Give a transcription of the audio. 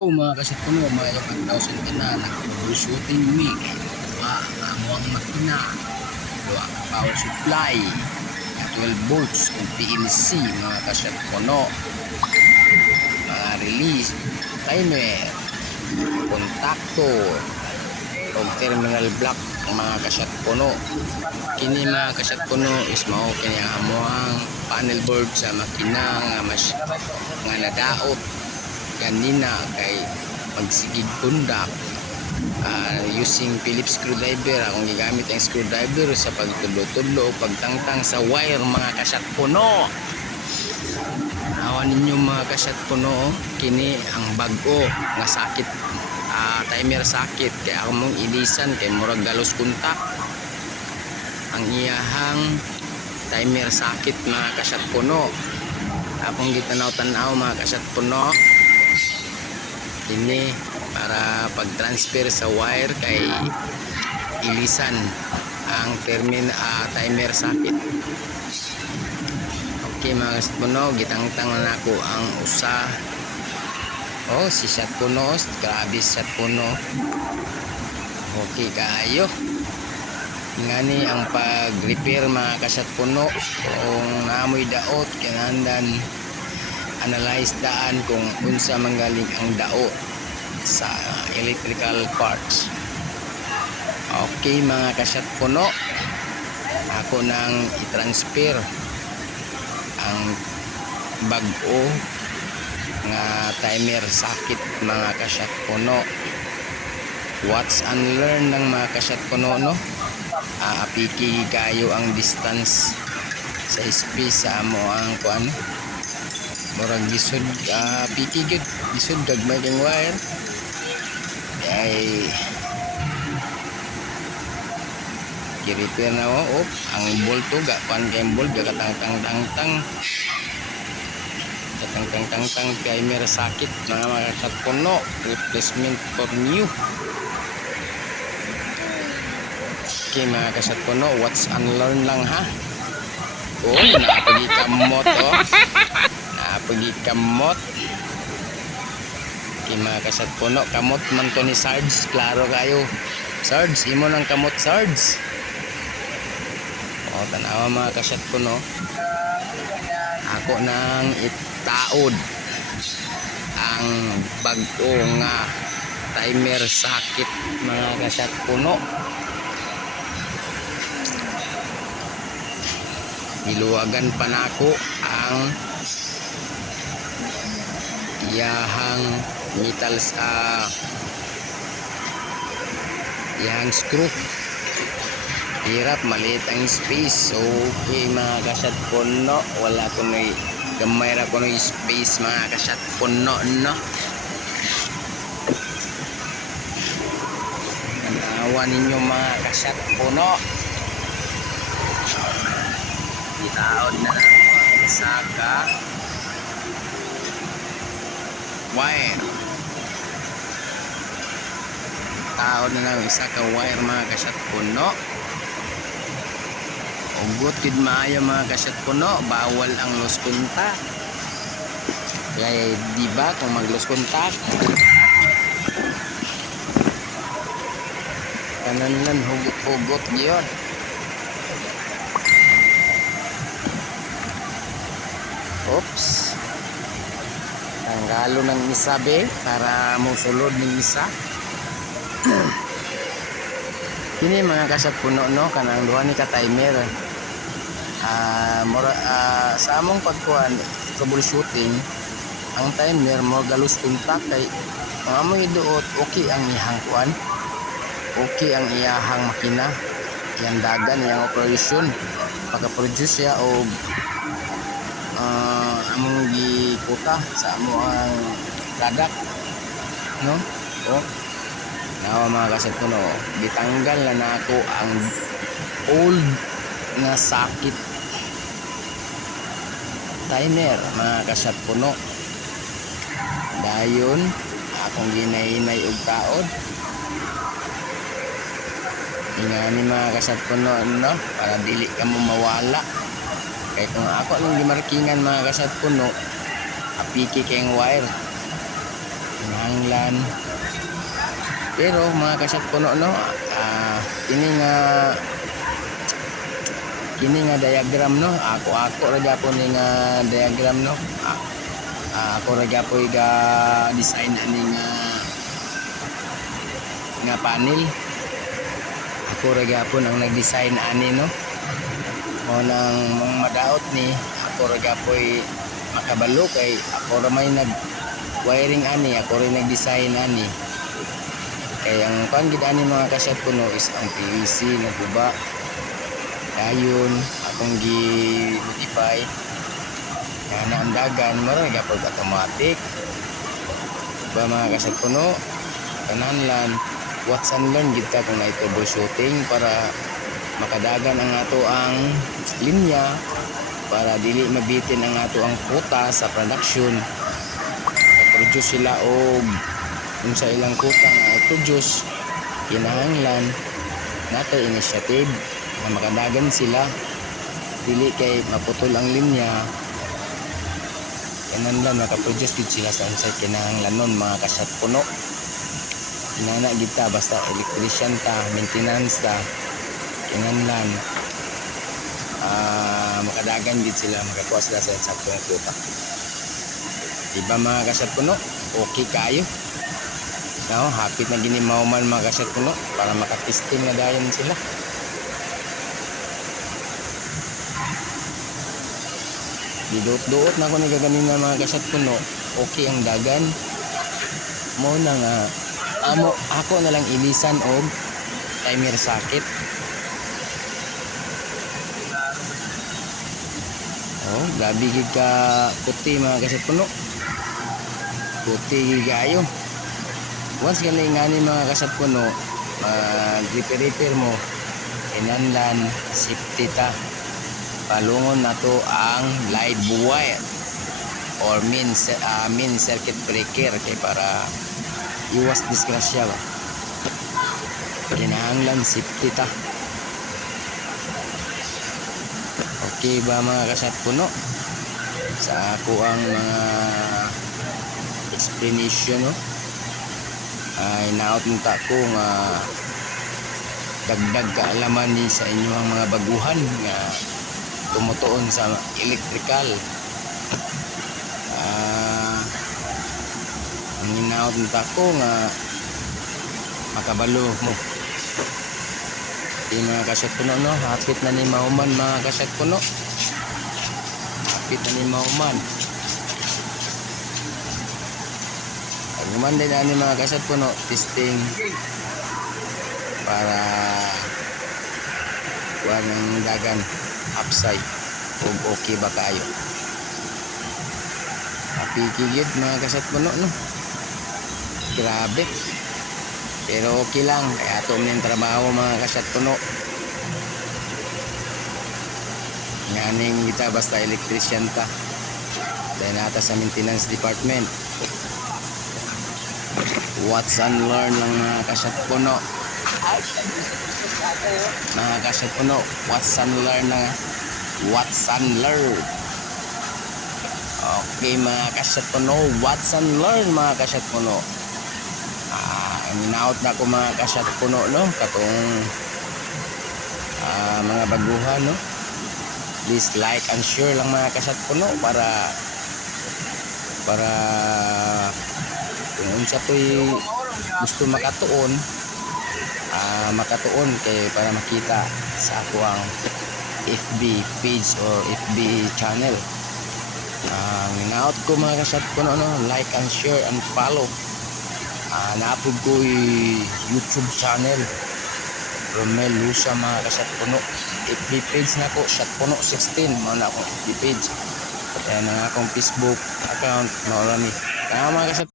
Mga kasit ko no, mga 1,000 ka na nag-troubleshooting me. Amo ang makina. Duwa ka power supply. 12 volts kung PLC mga kasit ko no. Mga release, timer, contactor, o terminal block mga kasyat puno. Kini mga kasyat puno is mao kini amo ang panel board sa makina nga mas nga nadaot kanina kay pagsigig pundak using Phillips screwdriver. Akong gigamit ang screwdriver sa pagtudlo-tudlo o pagtangtang sa wire mga kasyat puno. Awan ninyo mga kasyat puno, kini ang bago nga sakit, timer sakit kay ako mong ilisan kay murag galos kuntak ang iyahang timer sakit mga kasyat puno. Akong gitanaw-tanaw mga kasyat puno, kini para pag-transfer sa wire kay ilisan ang timer sakit. Okay mga kasyat puno, gitangtang na ako ang usa. Si shot puno, grabe shot puno. Okay kayo. Ngani ang pag-repair mga kasyat puno kung naamoy daot kinahanglan analyze daan kung unsa manggaling ang daot sa electrical parts. Okay mga kasyat puno, ako nang i-transfer ang bag-o nga timer sakit mga kasyat puno. Watch and learn ng mga kasyat puno no. Apiki kayo ang distance sa space sa amo ang kuan. Murag gisud piki gud gisud gagmay kang wire. Ay kiri-repair na ang bolto ga kuan kay bolt ga katang-tang tang timer sakit mga kasyat puno. Replacement for new. Okay mga kasyat puno, watch and learn lang ha. Napagi kamot napagi kamot. Okay mga kasyat puno, kamot man to ni Sarge. Klaro kayo Sarge, imo ng kamot Sarge. Tanawa mga kasyat puno, ako nang itaod ang bag-o nga timer sakit mga kasyat puno. Niluwagan pa nako ang iyahang metal iyahang screw. Hirap, maliit ang space. Okay mga kasyat puno, wala ko na gamay ra ko na space mga kasyat puno no. Tanawa ninyo mga kasyat puno, itaod na saka wire. Taod na lang isa ka wire mga kasyat puno. Ugot gid maayo mga kasyat puno, bawal ang loose contact. Kaya di ba kung mag loose contact kananlan hugot gyud. Oops, tanggalo ng isa be para musulod ng isa. Kini mga kasyat puno no, kanang duha ni ka timer. Sa among pagkuhan troubleshooting, ang timer mo galus contact kay kung amoy duot okay ang iyang kuan, okay ang iyahang makina, iyang dagan, iyang operation, pagka-produce siya og among gikuta sa amo ang product no. Nawa mga kasyat puno, bitanggal na nako ang old na sakit timer mga kasyat puno. Dayon akong ginay-inay og kaod ingani mga kasyat puno no, para dili ka mo mawala. Kaya kung ako lang gimarkingan mga kasyat puno, apiki kayong wire kinahanglan. Pero mga kasyat puno no, kini nga diagram no, ako ra gyapon ni nga diagram no. Ako ra gyapon ga design ani nga panel. Ako ra gyapon ang nag-design ani no. Mo nang madaot ni ako ra gyapon makabalo kay ako ra may nag wiring ani, ako rin nag-design ani. Kaya ang panggid ani mga kasyat puno is ang PVC na guba. Dayon akong gi-modify nga naandagan mo rin kapag automatic. Ba mga kasyat puno, kananlan watch and learn gid ta kung na troubleshooting para makadagan ang ato ang linya para dili mabitin ang ato ang kuta sa production. Produce sila og kung sa ilang kuta nga i-produce, kinahanglan natay initiative na makadagan sila dili kay maputol ang linya. Kinahanglan makaproduce gid sila sa unsay kinahanglan nun mga kasyat puno. Inana gid ta basta electrician ta, maintenance ta, kinahanglan makadagan gid sila, makakuha sila sa eksaktong kuta. Diba mga kasyat puno, okay kayo. No, hapit na ginimaw man mga kasyat puno para makatesting na dayon sila. Diduot-duot na ako ni gaganina mga kasyat puno, okay ang dagan. Mo na nga, ako na lang ilisan og timer socket. Oh, gabi gid ka puti mga kasyat puno. Puti gayo. Once galing ngani mga kasyat puno, repair mo, inanlan safety ta. Palungon na to ang live wire or main circuit breaker kay para iwas disgrasya ba. Kinahanglan safety ta. Okay ba mga kasyat puno? Sa ako ang mga explanation no, ay naot nita ko nga dagdag kaalaman din sa inyong mga baguhan nga tumutuon sa electrical. Ang hinaot nita ko nga makabalo mo. Yung mga kasyat puno no, hapit na ni mauman mga kasyat puno. Hapit na ni mauman. Naman din ani mga kasyat puno, testing para kuha ng dagan upside kung okay ba kayo. Napikigid mga kasyat puno no, grabe pero okay lang kaya ato yung trabaho mga kasyat puno. Nganing kita basta electrician ta dahil nata sa maintenance department. Watch and learn lang mga kasyat puno. Mga kasyat puno, watch and learn na. Watch and learn. Okay mga kasyat puno, watch and learn mga kasyat puno. Minaut na ko mga kasyat puno no, katong mga baguhan no. Please like and share lang mga kasyat puno para kung unsa to'y gusto makatuon kay para makita sa ako ang FB page or FB channel. Minaut ko mga kasyat puno no, like and share and follow. Naapod ko YouTube channel Romel Lusa mga kasyat puno. FB page na ko Syat Puno 16 mo na akong FB page. Kaya na akong Facebook account maura ni mga kasyat